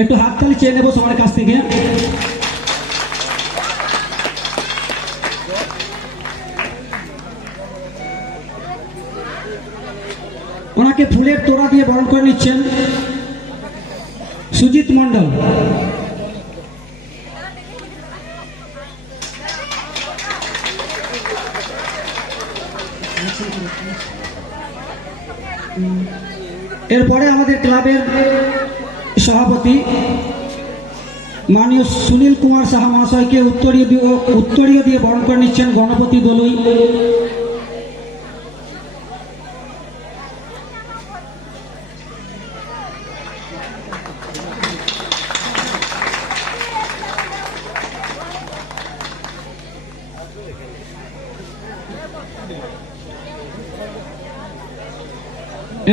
একটু হাততালি চেয়ে নেব সবার কাছ থেকে। ওনাকে ফুলের তোড়া দিয়ে বরণ করে নিচ্ছেন সুজিত মণ্ডল। এরপরে আমাদের ক্লাবের সভাপতি মাননীয় সুনীল কুমার সাহা মহাশয়কে উত্তরীয় দিয়ে বরণ করে নিচ্ছেন গণপতি দলুই।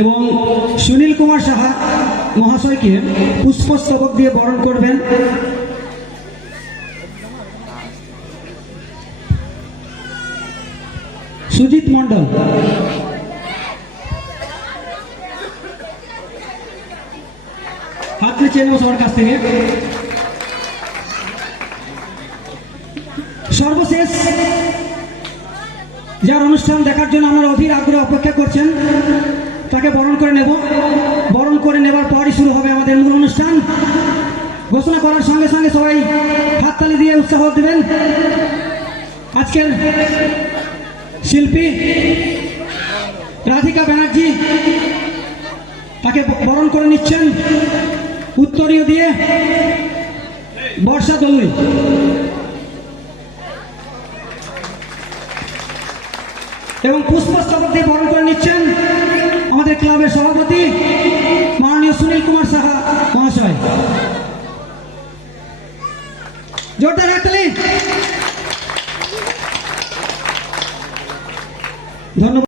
এবং সুনীল কুমার সাহা মহাশয়কে পুষ্পস্তবক দিয়ে বরণ করবেন সুজিত মণ্ডল। হাত চেয়ে নেব সবার কাছ থেকে। সর্বশেষ যার অনুষ্ঠান দেখার জন্য আমরা অধীর আগ্রহে অপেক্ষা করছেন তাকে বরণ করে নেব। বরণ করে নেবার পরই শুরু হবে আমাদের মূল অনুষ্ঠান। ঘোষণা করার সঙ্গে সঙ্গে সবাই হাততালি দিয়ে উৎসাহ দেবেন। আজকের শিল্পী রাধিকা ব্যানার্জি, তাকে বরণ করে নিচ্ছেন উত্তরীয় দিয়ে বর্ষা দলুই। এবং পুষ্পস্তবক দিয়ে বরণ করে নিচ্ছেন আমাদের ক্লাবের সভাপতি মাননীয় সুনীল কুমার সাহা মহাশয়। জোরদার হাততালি। ধন্যবাদ।